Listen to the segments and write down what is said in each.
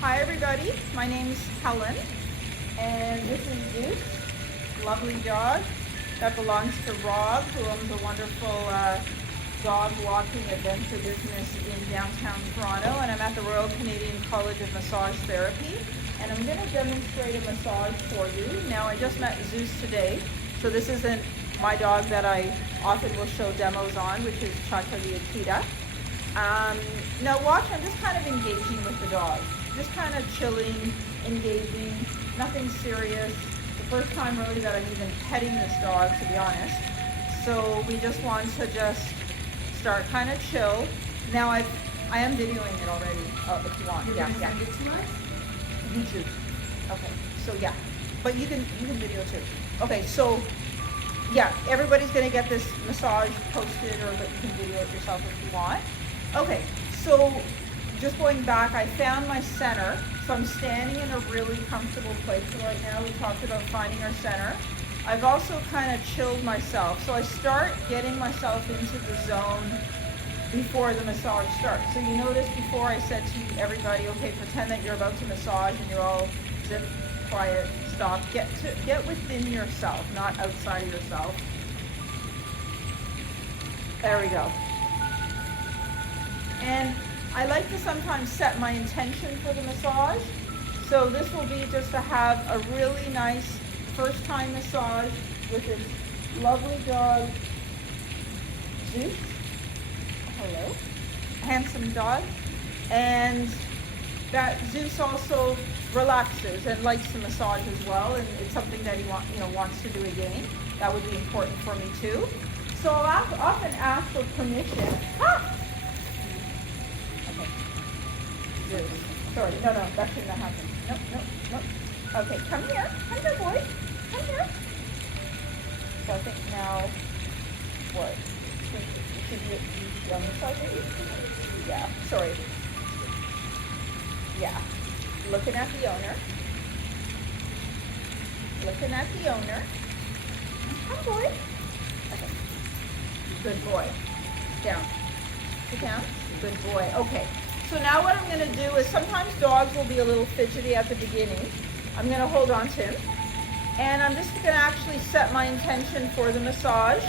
Hi everybody, my name's Helen, and this is Zeus, lovely dog that belongs to Rob, who owns a wonderful dog walking adventure business in downtown Toronto, and I'm at the Royal Canadian College of Massage Therapy, and I'm going to demonstrate a massage for you. Now, I just met Zeus today, so this isn't my dog that I often will show demos on, which is Cha-Cha the Akita. Now watch, I'm just kind of engaging with the dog. Just kind of chilling, engaging, nothing serious. The first time really that I'm even petting this dog, to be honest. So we just want to just start kind of chill. Now I am videoing it already, if you want. Yeah. Send it to us? YouTube. Okay, so yeah. But you can video too. Okay, so yeah, everybody's gonna get this massage posted, or you can video it yourself if you want. Okay, so just going back, I found my center. So I'm standing in a really comfortable place right now. We talked about finding our center. I've also kind of chilled myself. So I start getting myself into the zone before the massage starts. So you notice before I said to everybody, okay, pretend that you're about to massage and you're all zip, quiet, stop. Get within yourself, not outside of yourself. There we go. And I like to sometimes set my intention for the massage. So this will be just to have a really nice first time massage with this lovely dog, Zeus. Hello. Handsome dog. And that Zeus also relaxes and likes the massage as well, and it's something that he wants to do again. That would be important for me too. So I'll often ask for permission. Ah! Sorry, no, that shouldn't have happened. Nope. Okay, come here, boy. Come here. So I think now, what? Should be on this side maybe? Yeah, sorry. Yeah, looking at the owner. Come, boy. Okay, good boy. Down. Sit down. Good boy. Okay. So now what I'm going to do is, sometimes dogs will be a little fidgety at the beginning. I'm going to hold on to him. And I'm just going to actually set my intention for the massage.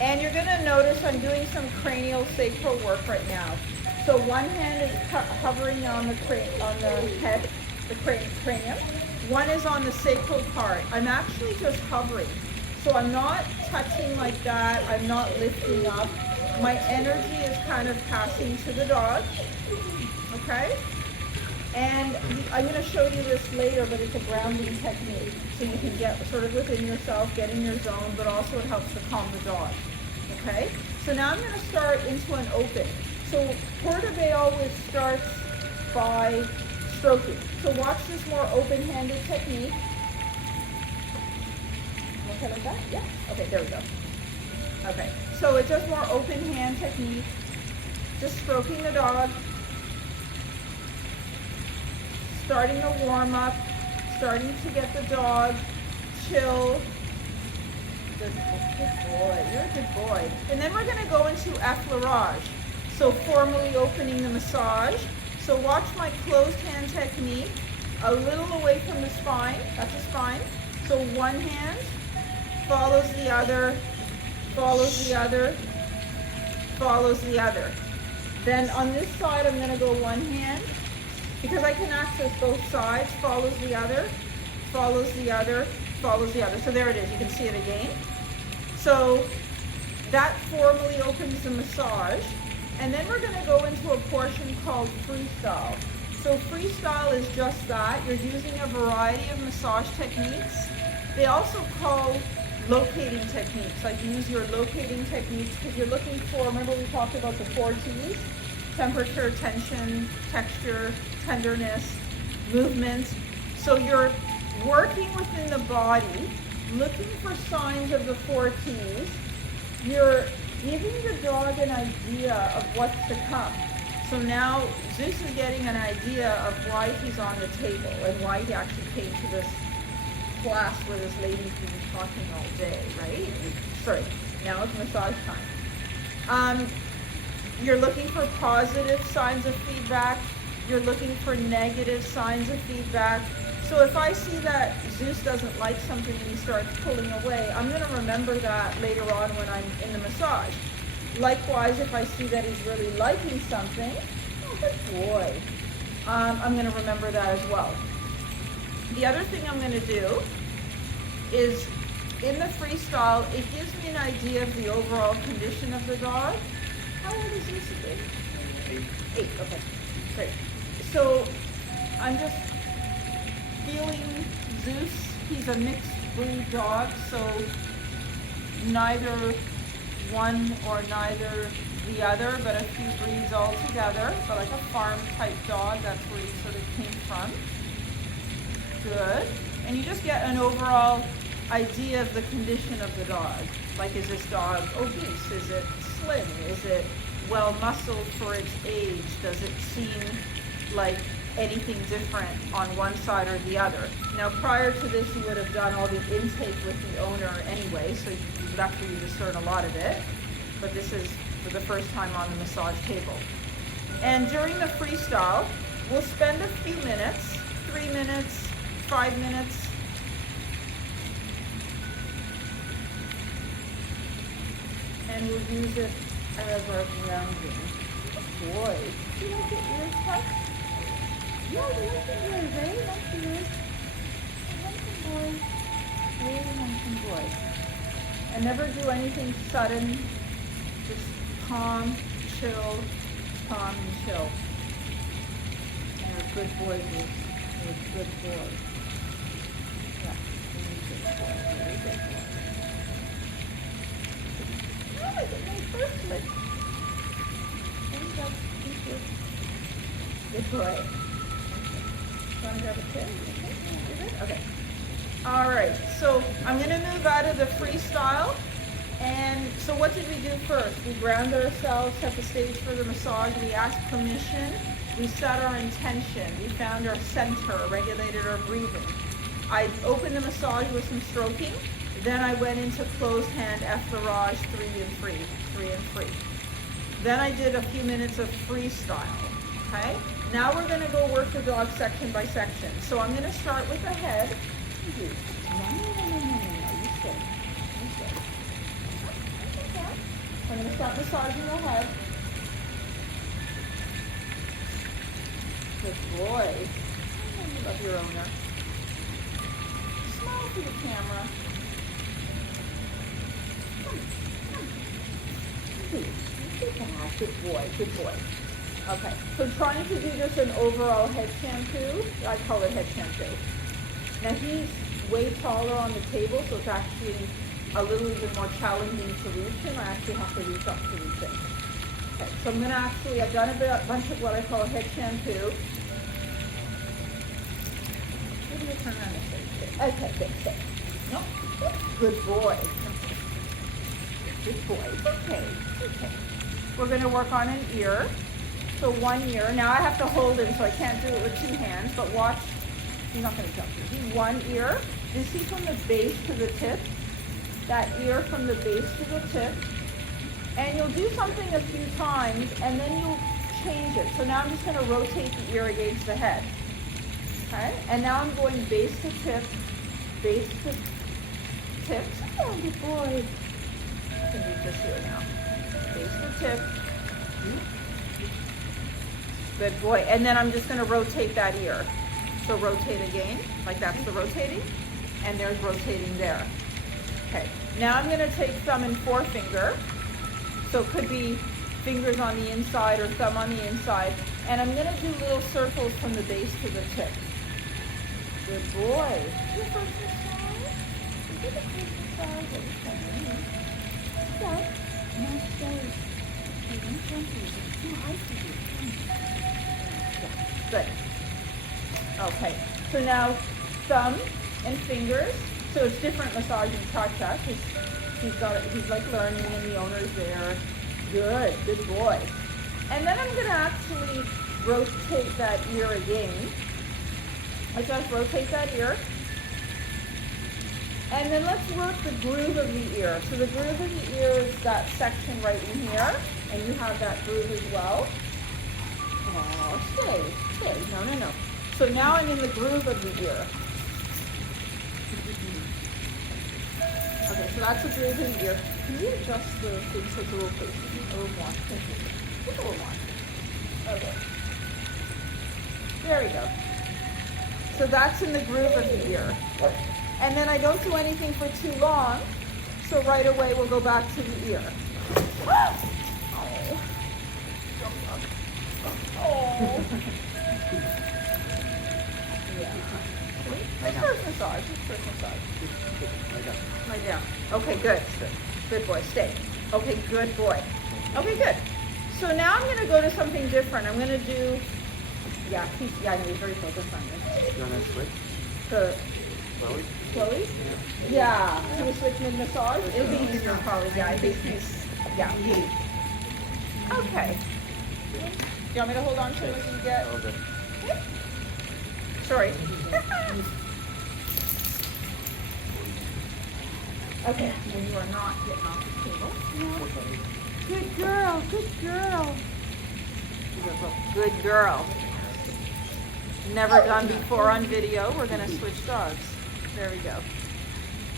And you're going to notice I'm doing some cranial sacral work right now. So one hand is hovering on the head, the cranium. One is on the sacral part. I'm actually just hovering. So I'm not touching like that. I'm not lifting up. My energy is kind of passing to the dog, okay? And I'm going to show you this later, but it's a grounding technique. So you can get sort of within yourself, get in your zone, but also it helps to calm the dog, okay? So now I'm going to start into an open. So Port de Bay always starts by stroking. So watch this more open-handed technique. Okay, like that? Yeah. Okay, there we go. Okay, so it's just more open hand technique, just stroking the dog, starting to warm up, starting to get the dog chill. Good boy, you're a good boy. And then we're gonna go into effleurage, so formally opening the massage. So watch my closed hand technique, a little away from the spine, that's the spine. So one hand follows the other, follows the other, follows the other. Then on this side, I'm going to go one hand, because I can access both sides, follows the other, follows the other, follows the other. So there it is, you can see it again. So that formally opens the massage. And then we're going to go into a portion called freestyle. So freestyle is just that. You're using a variety of massage techniques. They also call locating techniques, like use your locating techniques, because you're looking for, remember we talked about the 4 T's, temperature, tension, texture, tenderness, movement. So you're working within the body, looking for signs of the 4 T's. You're giving the dog an idea of what's to come. So now Zeus is getting an idea of why he's on the table and why he actually came to this class where this lady's been talking all day, right? Sorry, now it's massage time. You're looking for positive signs of feedback, You're looking for negative signs of feedback. So if I see that Zeus doesn't like something and he starts pulling away, I'm going to remember that later on when I'm in the massage. Likewise, if I see that he's really liking something, oh, good boy, I'm going to remember that as well. The other thing I'm going to do is, in the freestyle, it gives me an idea of the overall condition of the dog. How old is Zeus again? 8, okay, great. So I'm just feeling Zeus. He's a mixed breed dog, so neither one or neither the other, but a few breeds all together, but like a farm type dog. That's where he sort of came from. Good. And you just get an overall idea of the condition of the dog. Like, is this dog obese? Is it slim? Is it well muscled for its age? Does it seem like anything different on one side or the other? Now, prior to this, you would have done all the intake with the owner anyway, so that's where you discern a lot of it. But this is for the first time on the massage table. And during the freestyle, we'll spend a few minutes, 3 minutes, 5 minutes, and we'll use it as our grounding. Good boy. Do you like your ears touched? Yeah, you like your ears, eh? You like your ears? Handsome boy. Very handsome boy. And never do anything sudden. Just calm, chill, calm and chill. And you're a good boy, Zeus. You're a good boy. Yeah, you're a good boy. Very good boy. Oh, it's my first lick. Good boy. Want to grab a chair? Okay. All right. So I'm going to move out of the freestyle. And so what did we do first? We grounded ourselves, set the stage for the massage. We asked permission. We set our intention. We found our center, regulated our breathing. I opened the massage with some stroking. Then I went into closed hand effleurage, 3 and free, 3 and free. Then I did a few minutes of freestyle, okay? Now we're gonna go work the dog section by section. So I'm gonna start with the head. No, you stay. You stay. Okay. I'm gonna start massaging the head. Good boy. You love your owner. Smile for the camera. Good boy, good boy. Okay, so trying to do just an overall head shampoo. I call it head shampoo. Now he's way taller on the table, so it's actually a little bit more challenging to reach him. I actually have to reach up to reach him. Okay, so I'm gonna I've done a bunch of what I call head shampoo. Maybe you turn around and say, okay, good. No, good boy. Good boy. It's okay. It's okay. We're going to work on an ear. So one ear. Now I have to hold him, so I can't do it with 2 hands. But watch. He's not going to jump. He's one ear. You see from the base to the tip. That ear from the base to the tip. And you'll do something a few times, and then you'll change it. So now I'm just going to rotate the ear against the head. Okay? And now I'm going base to tip, base to tip. Oh, good boy. I can do this here now. Base to tip. Good boy. And then I'm just going to rotate that ear. So rotate again, like that's the rotating. And there's rotating there. Okay. Now I'm going to take thumb and forefinger. So it could be fingers on the inside or thumb on the inside. And I'm going to do little circles from the base to the tip. Good boy. Your first massage. Good Okay. So now thumb and fingers. So it's different massage and cha-cha. He's like learning and the owner's there. Good boy. And then I'm gonna actually rotate that ear again. I just rotate that ear. And then let's work the groove of the ear. So the groove of the ear is that section right in here, and you have that groove as well. Oh, stay. No. So now I'm in the groove of the ear. Okay, so that's the groove of the ear. Can you adjust the thing so it's a little closer? A little more. Just a little more. Okay. There we go. So that's in the groove of the ear. And then I don't do anything for too long, so right away we'll go back to the ear. Oh. Yeah. Just first massage. Lie down. Okay, good. Good boy. Stay. Okay, good boy. Okay, good. So now I'm going to go to something different. I'm going to do, yeah, he's very focused on this. You want to switch? To Chloe? Yeah. To a switch mid-massage? It'll be easier probably. Yeah, I think he's, yeah. Okay. Do you want me to hold on to it as you get? Okay. Sorry. Okay, and you are not getting off the table. No. Good girl, good girl. Good girl. Never done before on video. We're going to switch dogs. There we go.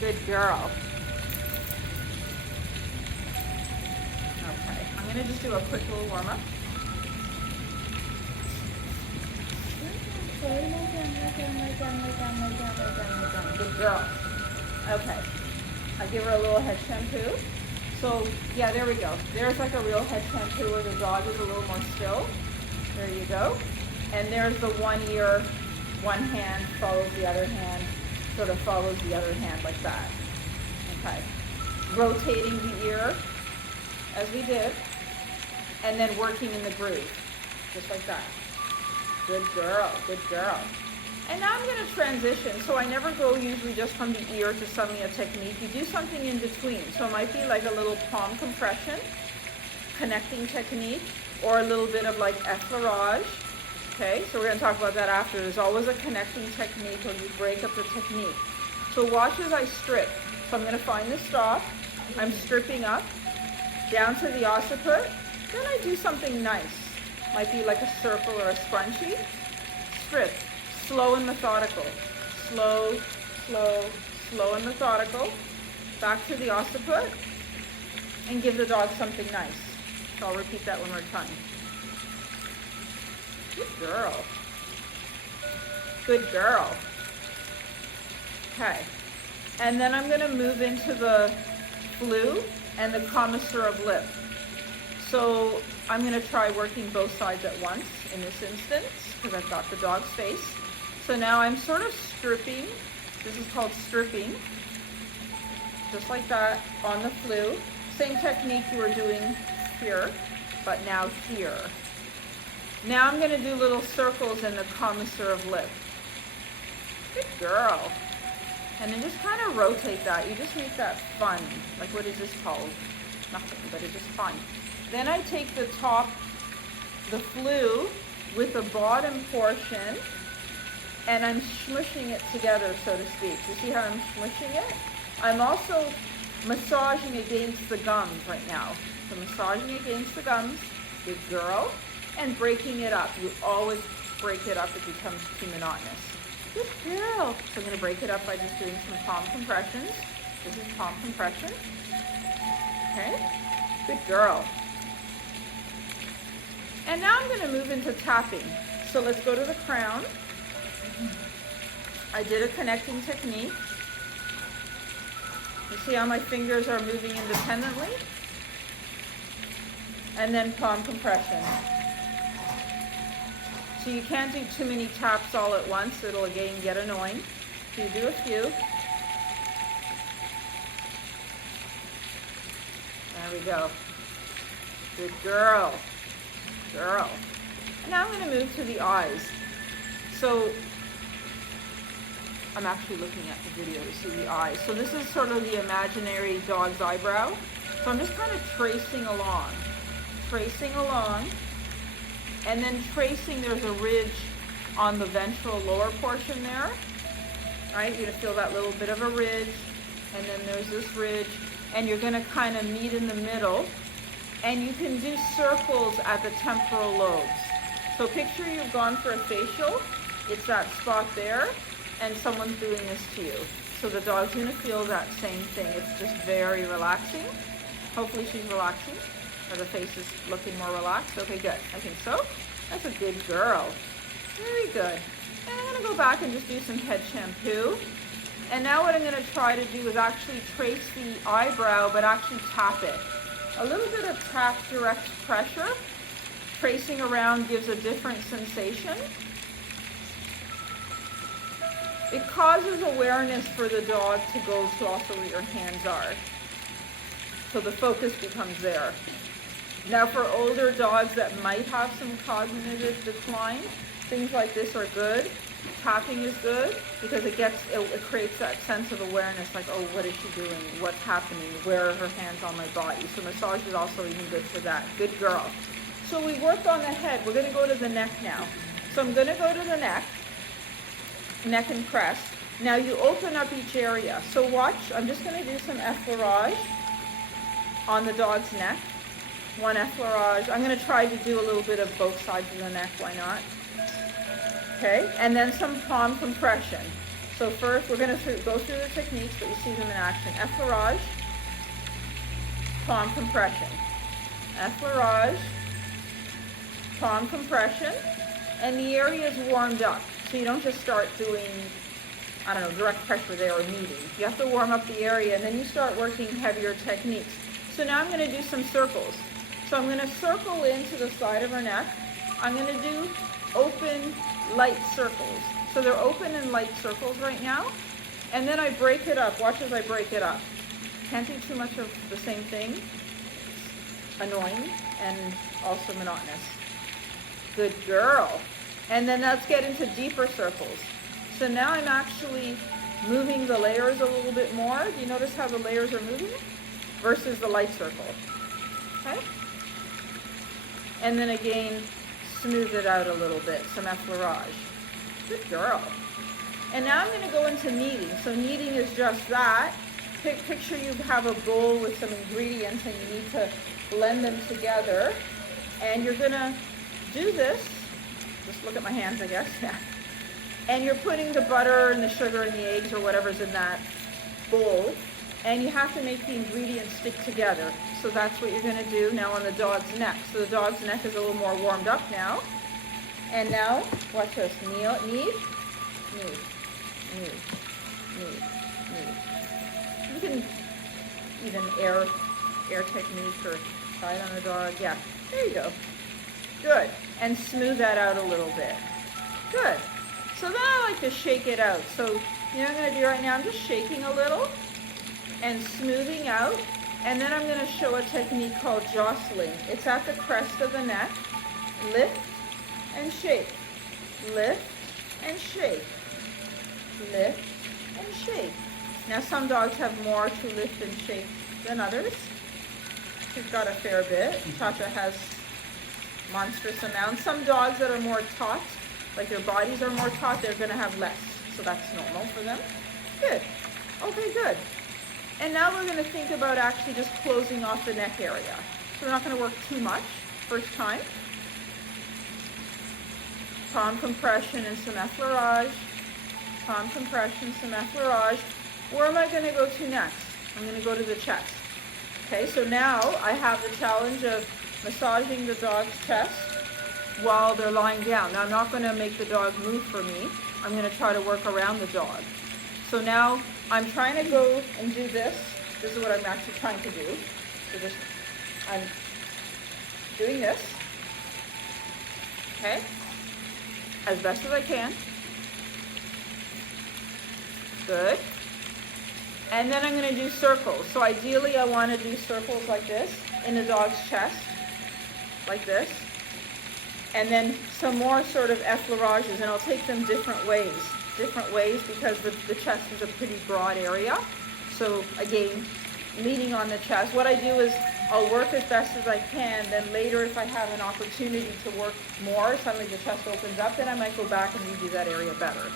Good girl. Okay, I'm going to just do a quick little warm-up. Good girl. Okay. I give her a little head shampoo. So, yeah, there we go. There's like a real head shampoo where the dog is a little more still. There you go. And there's the one ear, one hand follows the other hand, sort of follows the other hand like that. Okay. Rotating the ear, as we did, and then working in the groove, just like that. Good girl, good girl. And now I'm going to transition. So I never go usually just from the ear to suddenly a technique. You do something in between. So it might be like a little palm compression, connecting technique, or a little bit of like effleurage. Okay, so we're going to talk about that after. There's always a connecting technique or you break up the technique. So watch as I strip. So I'm going to find the stop. I'm stripping up, down to the occiput. Then I do something nice. Might be like a circle or a scrunchie. Strip. Slow and methodical. Slow, slow, slow and methodical. Back to the occiput. And give the dog something nice. So I'll repeat that one more time. Good girl. Good girl. Okay. And then I'm going to move into the flu and the commissure of lip. So I'm going to try working both sides at once in this instance because I've got the dog's face. So now I'm sort of stripping. This is called stripping. Just like that on the flu. Same technique you were doing here, but now here. Now I'm going to do little circles in the commissure of lip. Good girl. And then just kind of rotate that. You just make that fun. Like what is this called? Nothing, but it's just fun. Then I take the top, the flu, with the bottom portion, and I'm smushing it together, so to speak. You see how I'm smushing it? I'm also massaging against the gums right now. So massaging against the gums, good girl, and breaking it up. You always break it up if it becomes too monotonous. Good girl. So I'm going to break it up by just doing some palm compressions. This is palm compression. Okay. Good girl. And now I'm going to move into tapping. So let's go to the crown. I did a connecting technique. You see how my fingers are moving independently? And then palm compression. So you can't do too many taps all at once. It'll again get annoying. So you do a few. There we go. Good girl. Girl. And now I'm going to move to the eyes. So I'm actually looking at the video to see the eyes. So this is sort of the imaginary dog's eyebrow. So I'm just kind of tracing along. Tracing along. And then tracing, there's a ridge on the ventral lower portion there. Right? You're going to feel that little bit of a ridge. And then there's this ridge. And you're going to kind of meet in the middle. And you can do circles at the temporal lobes. So picture you've gone for a facial, it's that spot there, and someone's doing this to you. So the dog's gonna feel that same thing. It's just very relaxing. Hopefully she's relaxing, or the face is looking more relaxed. Okay, good, I think so. That's a good girl. Very good. And I'm gonna go back and just do some head shampoo. And now what I'm gonna try to do is actually trace the eyebrow, but actually tap it. A little bit of tap direct pressure. Tracing around gives a different sensation. It causes awareness for the dog to go to also where your hands are. So the focus becomes there. Now for older dogs that might have some cognitive decline, things like this are good. Tapping is good because it creates that sense of awareness, like, oh, what is she doing? What's happening? Where are her hands on my body? So massage is also even good for that. Good girl. So we worked on the head. We're going to go to the neck now. So I'm going to go to the neck and crest. Now you open up each area. So watch, I'm just going to do some effleurage on the dog's neck. One effleurage. I'm going to try to do a little bit of both sides of the neck. Why not? Okay, and then some palm compression. So first we're going to go through the techniques, but you see them in action. Effleurage, palm compression. Effleurage, palm compression, and the area is warmed up. So you don't just start doing, I don't know, direct pressure there or kneading. You have to warm up the area, and then you start working heavier techniques. So now I'm going to do some circles. So I'm going to circle into the side of her neck. I'm going to do open, light circles. So they're open and light circles right now. And then I break it up. Watch as I break it up. Can't do too much of the same thing. Annoying and also monotonous. Good girl. And then let's get into deeper circles. So now I'm actually moving the layers a little bit more. Do you notice how the layers are moving? Versus the light circle. Okay? And then again, smooth it out a little bit. Some effleurage. Good girl. And now I'm going to go into kneading. So kneading is just that. Picture you have a bowl with some ingredients and you need to blend them together. And you're going to do this. Just look at my hands, I guess. Yeah. And you're putting the butter and the sugar and the eggs or whatever's in that bowl. And you have to make the ingredients stick together. So that's what you're going to do now on the dog's neck. So the dog's neck is a little more warmed up now. And now, watch this. Knead, knead, knead, knead, knead, knead. You can even air technique or try it on the dog. Yeah, there you go. Good. And smooth that out a little bit. Good. So then I like to shake it out. So you know what I'm going to do right now? I'm just shaking a little and smoothing out. And then I'm going to show a technique called jostling. It's at the crest of the neck. Lift and shake. Lift and shake. Lift and shake. Now some dogs have more to lift and shake than others. She's got a fair bit. Cha-Cha has monstrous amounts. Some dogs that are more taut, like their bodies are more taut, they're going to have less. So that's normal for them. Good. Okay, good. And now we're going to think about actually just closing off the neck area. So we're not going to work too much first time. Palm compression and some effleurage. Palm compression, some effleurage. Where am I going to go to next? I'm going to go to the chest. Okay, so now I have the challenge of massaging the dog's chest while they're lying down. Now I'm not going to make the dog move for me. I'm going to try to work around the dog. So now I'm trying to go and do this. This is what I'm actually trying to do. So just, I'm doing this. Okay? As best as I can. Good. And then I'm going to do circles. So ideally I want to do circles like this in the dog's chest. Like this. And then some more sort of effleurages, and I'll take them different ways because the chest is a pretty broad area. So again, leaning on the chest. What I do is I'll work as best as I can, then later if I have an opportunity to work more, suddenly the chest opens up, then I might go back and redo that area better.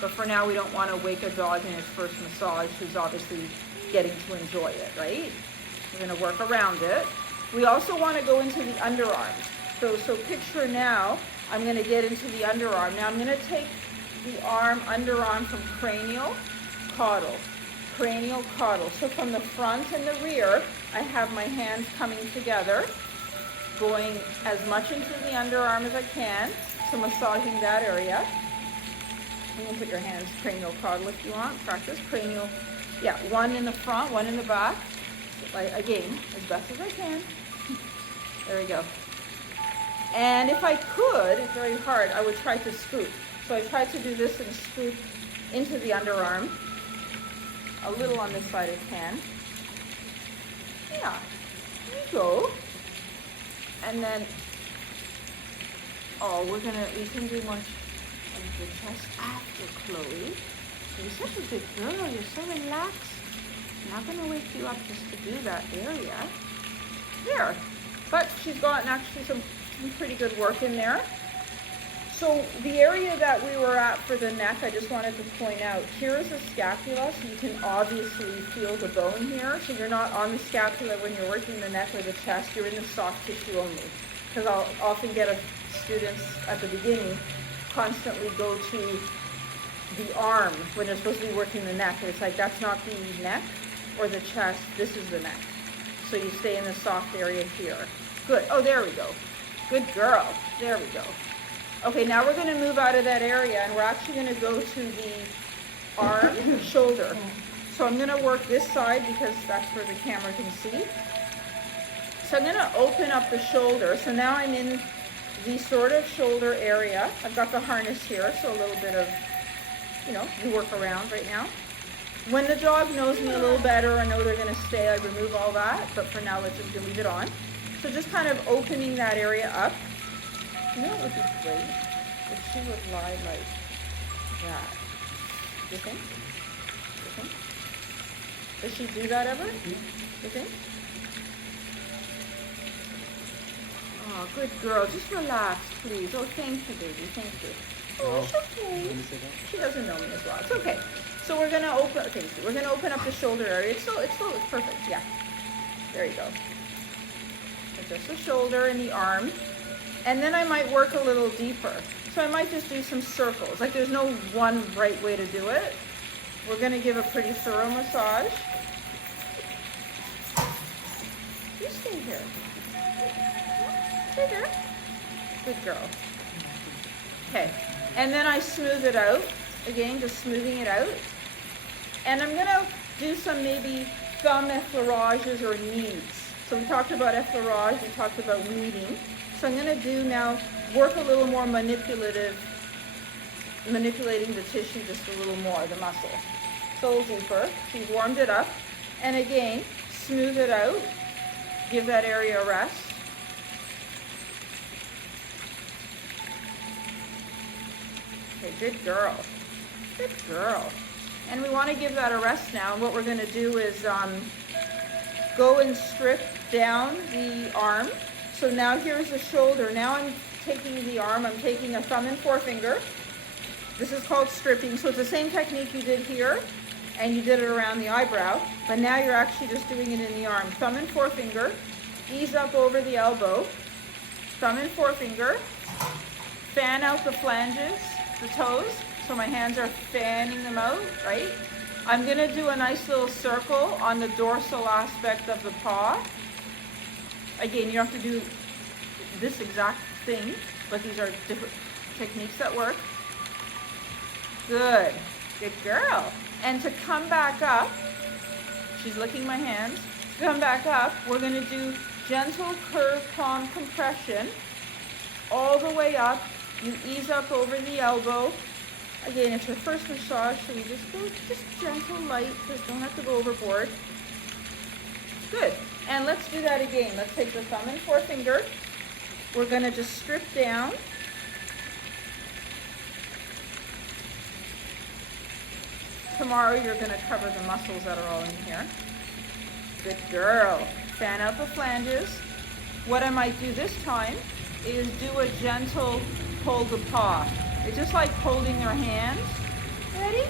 But for now we don't want to wake a dog in his first massage who's obviously getting to enjoy it, right? We're going to work around it. We also want to go into the underarms. So picture now I'm gonna get into the underarm. Now I'm gonna take the underarm from cranial, caudal, cranial, caudal. So from the front and the rear, I have my hands coming together, going as much into the underarm as I can, so massaging that area. You can put your hands cranial, caudal if you want. Practice cranial. Yeah, one in the front, one in the back. Again, as best as I can. There we go. And if I could, it's very hard, I would try to scoop. So I tried to do this and scoop into the underarm. A little on this side I can. Yeah, there you go. And then, we can do more of the chest after, Chloe. You're such a good girl, you're so relaxed. I'm not gonna wake you up just to do that area. There, but she's gotten actually some pretty good work in there. So the area that we were at for the neck, I just wanted to point out, here is the scapula, so you can obviously feel the bone here. So you're not on the scapula when you're working the neck or the chest, you're in the soft tissue only. Because I'll often get students at the beginning constantly go to the arm when they're supposed to be working the neck. And it's like, that's not the neck or the chest, this is the neck. So you stay in the soft area here. Good, oh, there we go. Good girl, there we go. Okay, now we're gonna move out of that area and we're actually gonna go to the arm, shoulder. So I'm gonna work this side because that's where the camera can see. So I'm gonna open up the shoulder. So now I'm in the sort of shoulder area. I've got the harness here, so a little bit of, you work around right now. When the dog knows me a little better, I know they're gonna stay, I remove all that, but for now let's just leave it on. So just kind of opening that area up. You know what would be great? If she would lie like that. You think? You think? Does she do that ever? You think? Oh, good girl. Just relax, please. Oh, thank you, baby. Thank you. Oh, it's okay. She doesn't know me as well. It's okay. So we're gonna open. Okay, so we're gonna open up the shoulder area. It's perfect. Yeah. There you go. So just the shoulder and the arm. And then I might work a little deeper. So I might just do some circles. Like there's no one right way to do it. We're gonna give a pretty thorough massage. You stay here. Stay there. Good girl. Okay. And then I smooth it out. Again, just smoothing it out. And I'm gonna do some maybe thumb effleurages or kneads. So we talked about effleurage, we talked about kneading. So I'm gonna do now, work a little more manipulating the tissue just a little more, the muscle. So a little deeper, she's warmed it up. And again, smooth it out, give that area a rest. Okay, good girl, good girl. And we wanna give that a rest now. And what we're gonna do is go and strip down the arm. So now here's the shoulder. Now I'm taking the arm, I'm taking a thumb and forefinger. This is called stripping. So it's the same technique you did here, and you did it around the eyebrow, but now you're actually just doing it in the arm. Thumb and forefinger, ease up over the elbow, thumb and forefinger, fan out the flanges, the toes, so my hands are fanning them out, right? I'm gonna do a nice little circle on the dorsal aspect of the paw. Again, you don't have to do this exact thing, but these are different techniques that work. Good, good girl. And to come back up, she's licking my hands. To come back up, we're gonna do gentle curve palm compression all the way up. You ease up over the elbow. Again, it's your first massage, so we just go just gentle, light, just don't have to go overboard. Good. And let's do that again. Let's take the thumb and forefinger. We're going to just strip down. Tomorrow you're going to cover the muscles that are all in here. Good girl. Fan out the flanges. What I might do this time is do a gentle hold the paw. It's just like holding your hands. Ready?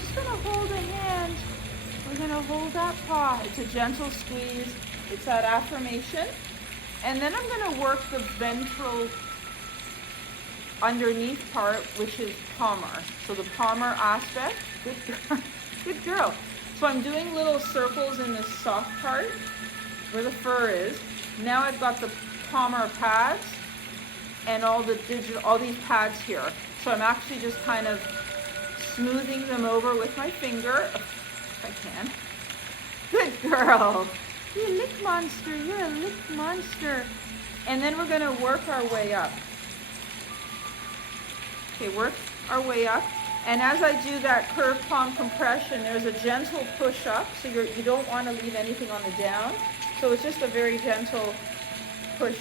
Just going to hold a hand. We're going to hold that paw. It's a gentle squeeze. It's that affirmation. And then I'm going to work the ventral underneath part, which is palmar. So the palmar aspect, good girl, good girl. So I'm doing little circles in this soft part where the fur is. Now I've got the palmar pads and all these pads here. So I'm actually just kind of smoothing them over with my finger, if I can. Good girl. You're a lick monster, you're a lick monster. And then we're gonna work our way up. Okay, work our way up. And as I do that curved palm compression, there's a gentle push up. So you don't want to leave anything on the down. So it's just a very gentle push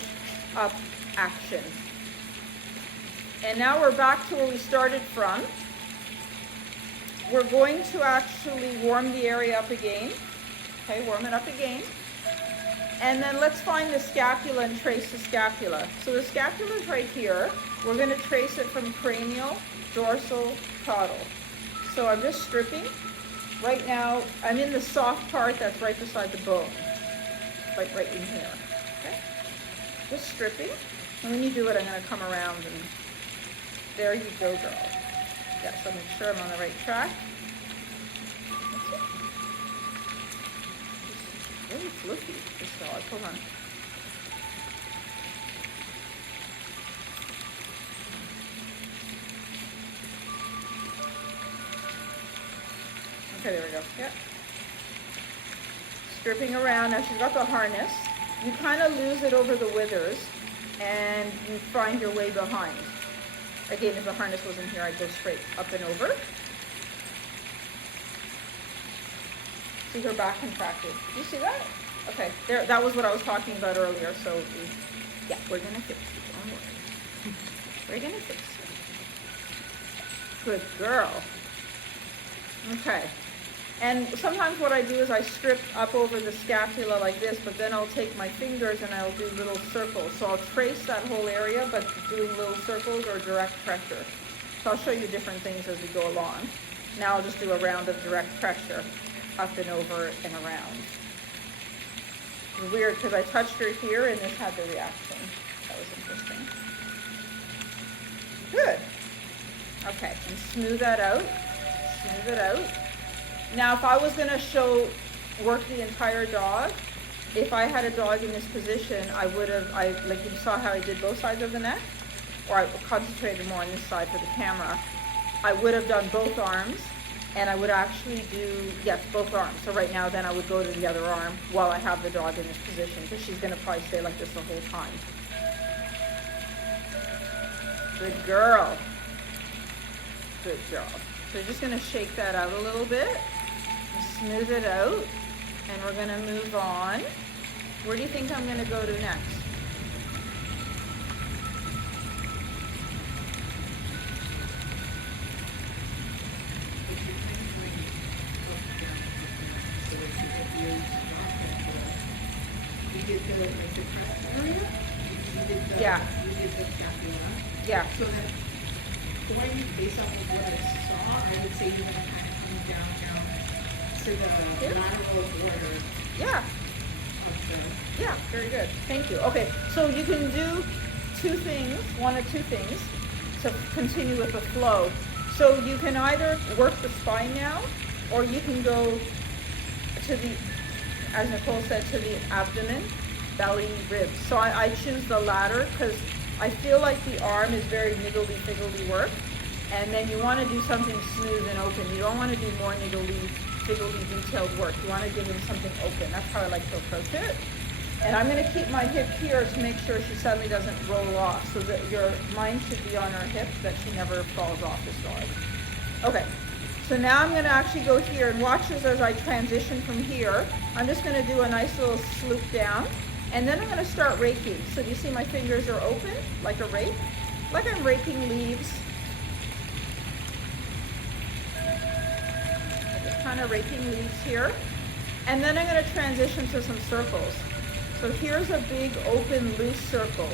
up action. And now we're back to where we started from. We're going to actually warm the area up again. Okay, warm it up again. And then let's find the scapula and trace the scapula. So the scapula is right here. We're going to trace it from cranial, dorsal, caudal. So I'm just stripping. Right now, I'm in the soft part that's right beside the bone. Right in here. Okay? Just stripping. And when you do it, I'm going to come around and there you go, girl. Yeah, so make sure I'm on the right track. That's it. It's really fluffy, this dog. Hold on. Okay, there we go. Yeah. Stripping around. Now she's got the harness. You kind of lose it over the withers and you find your way behind. Again, if the harness wasn't here, I'd go straight up and over. See her back contracted. Did you see that? Okay, there. That was what I was talking about earlier. So, yeah, we're gonna fix it. Don't worry. We're gonna fix it. Good girl. Okay. And sometimes what I do is I strip up over the scapula like this, but then I'll take my fingers and I'll do little circles. So I'll trace that whole area, but doing little circles or direct pressure. So I'll show you different things as we go along. Now I'll just do a round of direct pressure, up and over and around. It's weird because I touched her here and this had the reaction. That was interesting. Good. Okay, and smooth that out. Smooth it out. Now, if I was going to work the entire dog, if I had a dog in this position, I would have, like you saw how I did both sides of the neck, or I concentrated more on this side for the camera, I would have done both arms, and I would actually do, yes, both arms. So right now, then I would go to the other arm while I have the dog in this position, because she's going to probably stay like this the whole time. Good girl. Good girl. So you're just going to shake that out a little bit. Smooth it out, and we're going to move on. Where do you think I'm going to go to next? Yeah. Yeah. So that the way you based off of what I saw, I would say you're going to kind of come down to the lateral border. Yeah. Yeah, very good. Thank you. Okay, so you can do one of two things to continue with the flow. So you can either work the spine now, or you can go to the, as Nicole said, to the abdomen, belly, ribs. So I choose the latter because I feel like the arm is very niggledy-figgledy work, and then you want to do something smooth and open. You don't want to do more niggledy-figgledy detailed work. You want to give them something open. That's how I like to approach it. And I'm going to keep my hip here to make sure she suddenly doesn't roll off, so that your mind should be on her hip, that she never falls off this dog. Okay, so now I'm going to actually go here and watch as I transition from here. I'm just going to do a nice little sloop down. And then I'm going to start raking. So do you see my fingers are open, like a rake? Like I'm raking leaves. I'm just kind of raking leaves here. And then I'm going to transition to some circles. So here's a big open loose circle.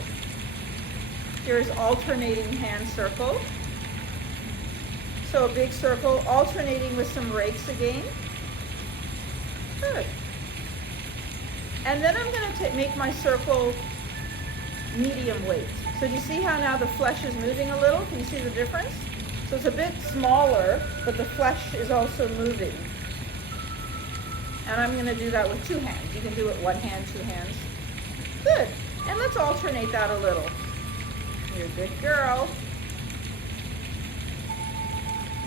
Here's alternating hand circle. So a big circle, alternating with some rakes again. Good. And then I'm going to make my circle medium weight. So do you see how now the flesh is moving a little? Can you see the difference? So it's a bit smaller, but the flesh is also moving. And I'm going to do that with 2 hands. You can do it 1 hand, 2 hands. Good. And let's alternate that a little. You're a good girl.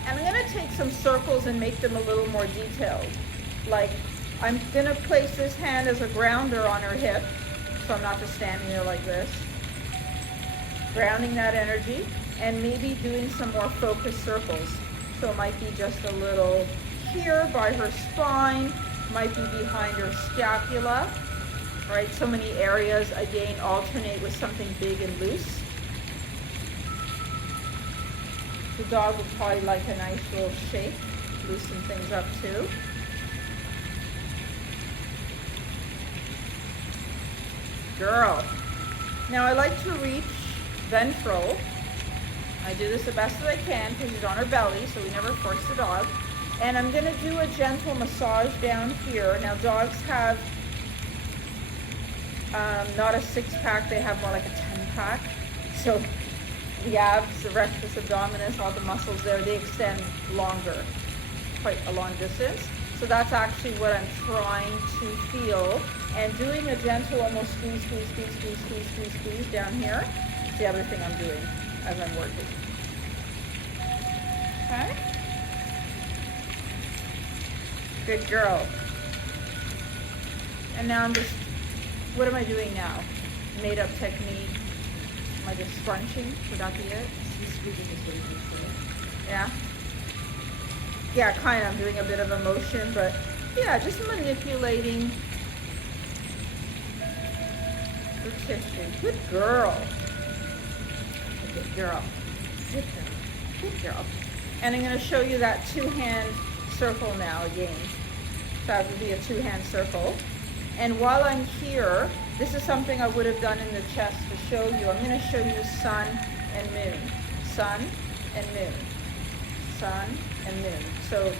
And I'm going to take some circles and make them a little more detailed. Like, I'm going to place this hand as a grounder on her hip, so I'm not just standing there like this. Grounding that energy, and maybe doing some more focused circles. So it might be just a little here by her spine, might be behind her scapula, right? So many areas, again, alternate with something big and loose. The dog would probably like a nice little shake, loosen things up too. Girl. Now I like to reach ventral. I do this the best that I can because she's on her belly, so we never force the dog. And I'm going to do a gentle massage down here. Now dogs have not a 6-pack, they have more like a 10-pack. So the abs, the rectus abdominis, all the muscles there, they extend longer, quite a long distance. So that's actually what I'm trying to feel. And doing a gentle almost squeeze, squeeze, squeeze, squeeze, squeeze, squeeze, squeeze down here. It's the other thing I'm doing as I'm working. Okay? Good girl. And now I'm just, what am I doing now? Made up technique. Am I just scrunching? Would that be it? Yeah? Yeah, kind of. I'm doing a bit of a motion, but yeah, just manipulating the tissue. Good girl. Good girl. Good girl. Good girl. And I'm going to show you that 2-hand circle now again. So that would be a 2-hand circle. And while I'm here, this is something I would have done in the chest to show you. I'm going to show you sun and moon. Sun and moon. Sun and moon. So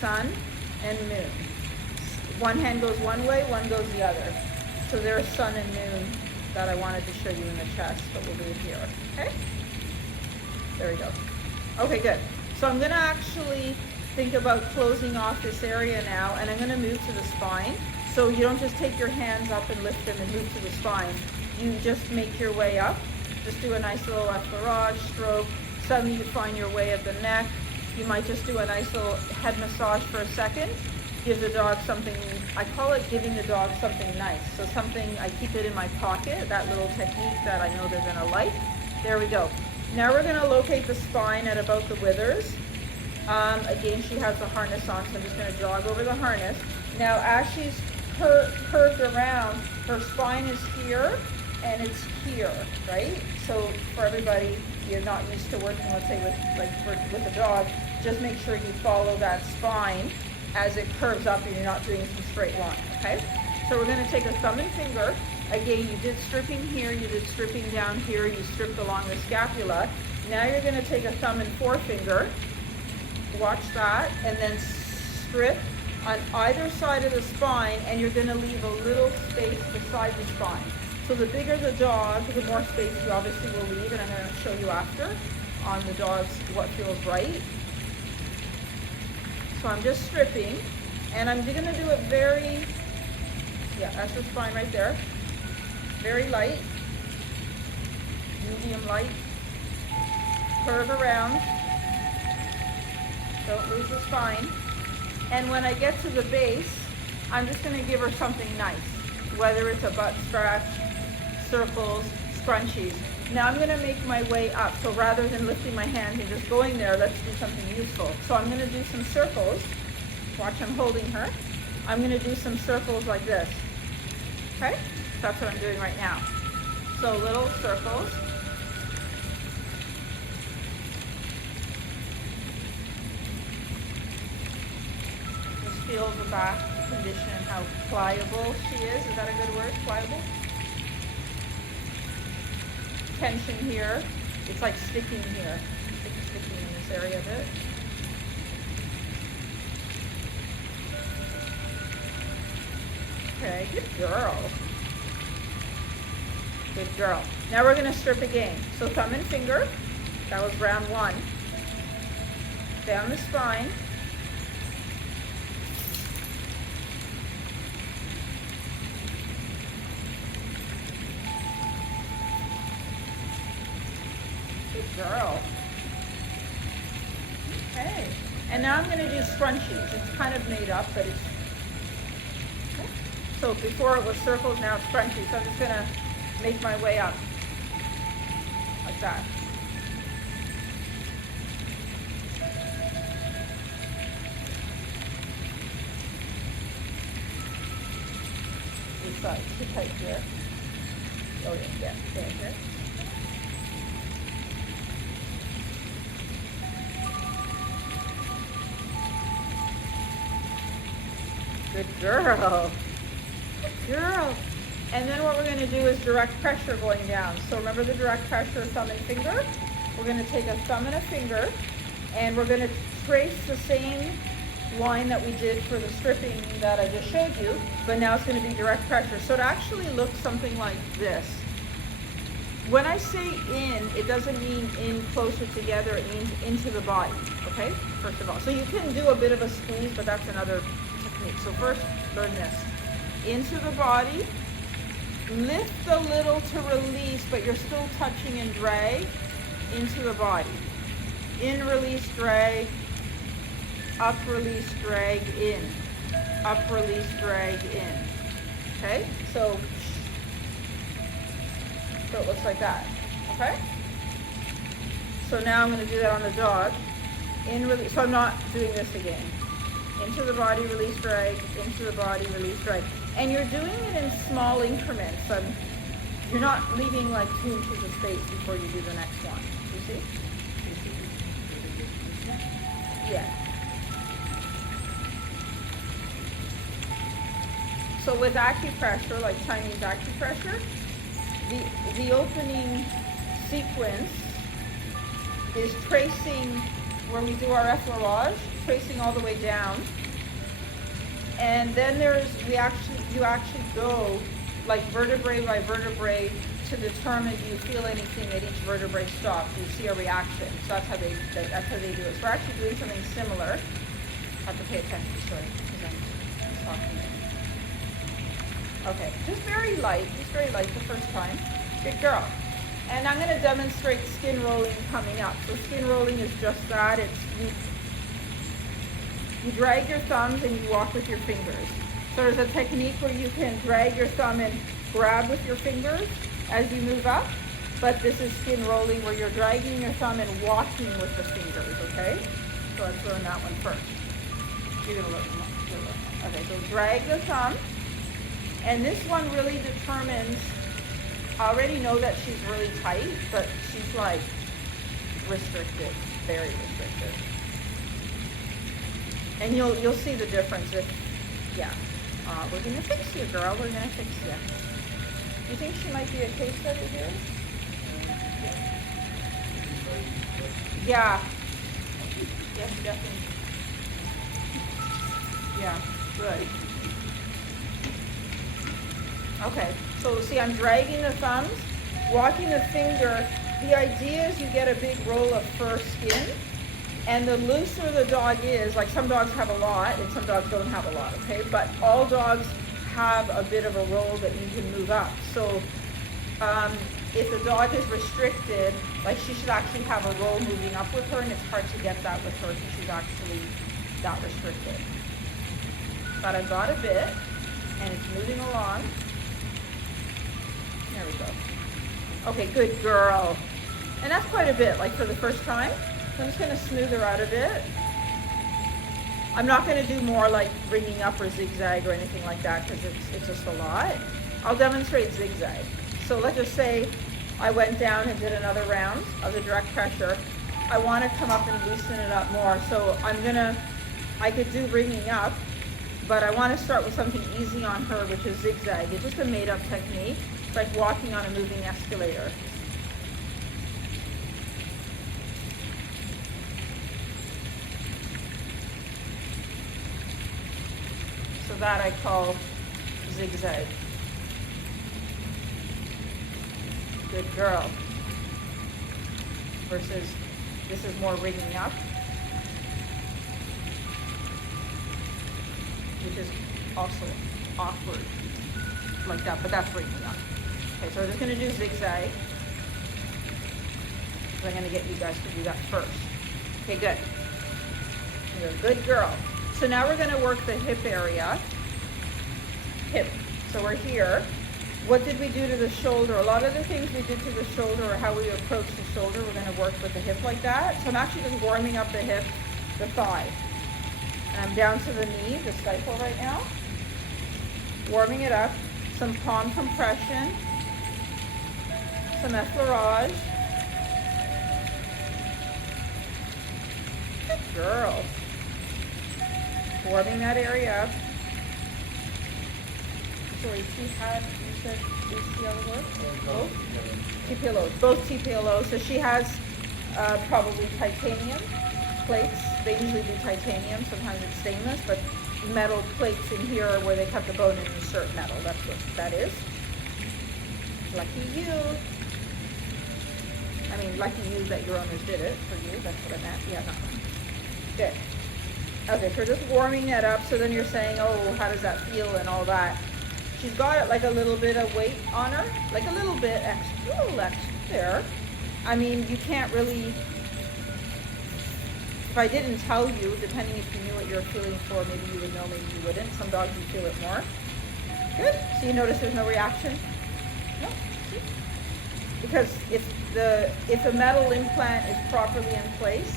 sun and moon. One hand goes one way, one goes the other. So there's sun and moon that I wanted to show you in the chest, but we'll do it here. Okay? There we go. Okay, good. So I'm going to actually think about closing off this area now, and I'm going to move to the spine. So you don't just take your hands up and lift them and move to the spine. You just make your way up. Just do a nice little effleurage stroke. Suddenly you find your way at the neck. You might just do a nice little head massage for a second. Give the dog something, I call it giving the dog something nice. So something, I keep it in my pocket, that little technique that I know they're going to like. There we go. Now we're going to locate the spine at about the withers. Again, she has the harness on, so I'm just going to jog over the harness. Now as she's curved around, her spine is here and it's here, right? So for everybody, you're not used to working, let's say with a dog, just make sure you follow that spine as it curves up and you're not doing some straight line, okay? So we're going to take a thumb and finger. Again, you did stripping here, you did stripping down here, you stripped along the scapula. Now you're going to take a thumb and forefinger, watch that, and then strip on either side of the spine, and you're going to leave a little space beside the spine. So the bigger the dog, the more space you obviously will leave, and I'm going to show you after on the dogs what feels right. So I'm just stripping, and I'm going to do it very, yeah, that's the spine right there. Very light, medium light, curve around, don't lose the spine. And when I get to the base, I'm just going to give her something nice, whether it's a butt scratch, circles, scrunchies. Now I'm going to make my way up. So rather than lifting my hands and just going there, let's do something useful. So I'm going to do some circles. Watch, I'm holding her. I'm going to do some circles like this. Okay? That's what I'm doing right now. So little circles. Just feel the back condition and how pliable she is. Is that a good word? Pliable? Tension here. It's like sticking here. Sticking in this area a bit. Okay, good girl. Good girl. Now we're gonna strip again. So thumb and finger, that was round 1. Down the spine. Good girl. Okay. And now I'm going to do scrunchies. It's kind of made up, but it's... Okay. So before it was circles, now it's scrunchies. So I'm just going to make my way up. Like that. This side, too tight here. Oh yeah, there, here. Good girl. Good girl. And then what we're going to do is direct pressure going down. So remember the direct pressure, thumb and finger? We're going to take a thumb and a finger, and we're going to trace the same line that we did for the stripping that I just showed you, but now it's going to be direct pressure. So it actually looks something like this. When I say in, it doesn't mean in closer together, it means into the body, okay? First of all. So you can do a bit of a squeeze, but that's another technique. So first, learn this. Into the body, lift a little to release, but you're still touching and drag into the body. In, release, drag, up, release, drag, in. Up, release, drag, in. Okay? So it looks like that. Okay? So now I'm going to do that on the dog. In, release. So I'm not doing this again. Into the body, release, drag. Into the body, release, drag. And you're doing it in small increments. You're not leaving like 2 inches of space before you do the next one. You see? Yeah. So with acupressure, like Chinese acupressure, the opening sequence is tracing where we do our effleurage, tracing all the way down. And then you actually go like vertebrae by vertebrae to determine do you feel anything at each vertebrae stop. Do you see a reaction? So that's how they do it. So we're actually doing something similar. I have to pay attention, sorry, because I'm talking. Okay, just very light the first time. Good girl. And I'm going to demonstrate skin rolling coming up. So skin rolling is just that. It's you drag your thumbs and you walk with your fingers. So there's a technique where you can drag your thumb and grab with your fingers as you move up. But this is skin rolling where you're dragging your thumb and walking with the fingers, okay? So let's learn that one first. You're going to look. Okay, so drag the thumb. And this one really determines, I already know that she's really tight, but she's like restricted, very restricted. And you'll see the difference if, yeah. We're gonna fix you, girl, we're gonna fix you. You think she might be a case study here? Yeah. Yes, definitely. Yeah, good. Okay, so see I'm dragging the thumbs, walking the finger. The idea is you get a big roll of fur skin, and the looser the dog is, like some dogs have a lot and some dogs don't have a lot, okay? But all dogs have a bit of a roll that you can move up. So if the dog is restricted, like she should actually have a roll moving up with her, and it's hard to get that with her because she's actually that restricted. But I've got a bit, and it's moving along. There we go. Okay, good girl. And that's quite a bit, like for the first time. So I'm just going to smooth her out a bit. I'm not going to do more like bringing up or zigzag or anything like that because it's just a lot. I'll demonstrate zigzag. So let's just say I went down and did another round of the direct pressure. I want to come up and loosen it up more. So I could do bringing up, but I want to start with something easy on her, which is zigzag. It's just a made up technique. It's like walking on a moving escalator. So that I call zigzag. Good girl. Versus this is more rigging up, which is also awkward like that, but that's rigging up. Okay, so we're just going to do zigzag. I'm going to get you guys to do that first. Okay, good. You're a good girl. So now we're going to work the hip area. Hip. So we're here. What did we do to the shoulder? A lot of the things we did to the shoulder or how we approach the shoulder, we're going to work with the hip like that. So I'm actually just warming up the hip, the thigh. And I'm down to the knee, the stifle right now. Warming it up. Some palm compression. Some effleurage. Good girl. Warming that area up. Sorry, she had, you said ACL work? Both? TPLOs, both TPLOs. So she has probably titanium plates. They usually do titanium, sometimes it's stainless, but metal plates in here where they cut the bone and insert metal. That's what that is. Lucky you. I mean, lucky you that your owners did it for you. That's what I meant. Yeah, not mine. Good. Okay, so we're just warming that up. So then you're saying, oh, how does that feel and all that. She's got like a little bit of weight on her, like a little bit extra, a little extra there. I mean, you can't really, if I didn't tell you, depending if you knew what you were feeling for, maybe you would know, maybe you wouldn't. Some dogs you feel it more. Good. So you notice there's no reaction? No. See? Because if a metal implant is properly in place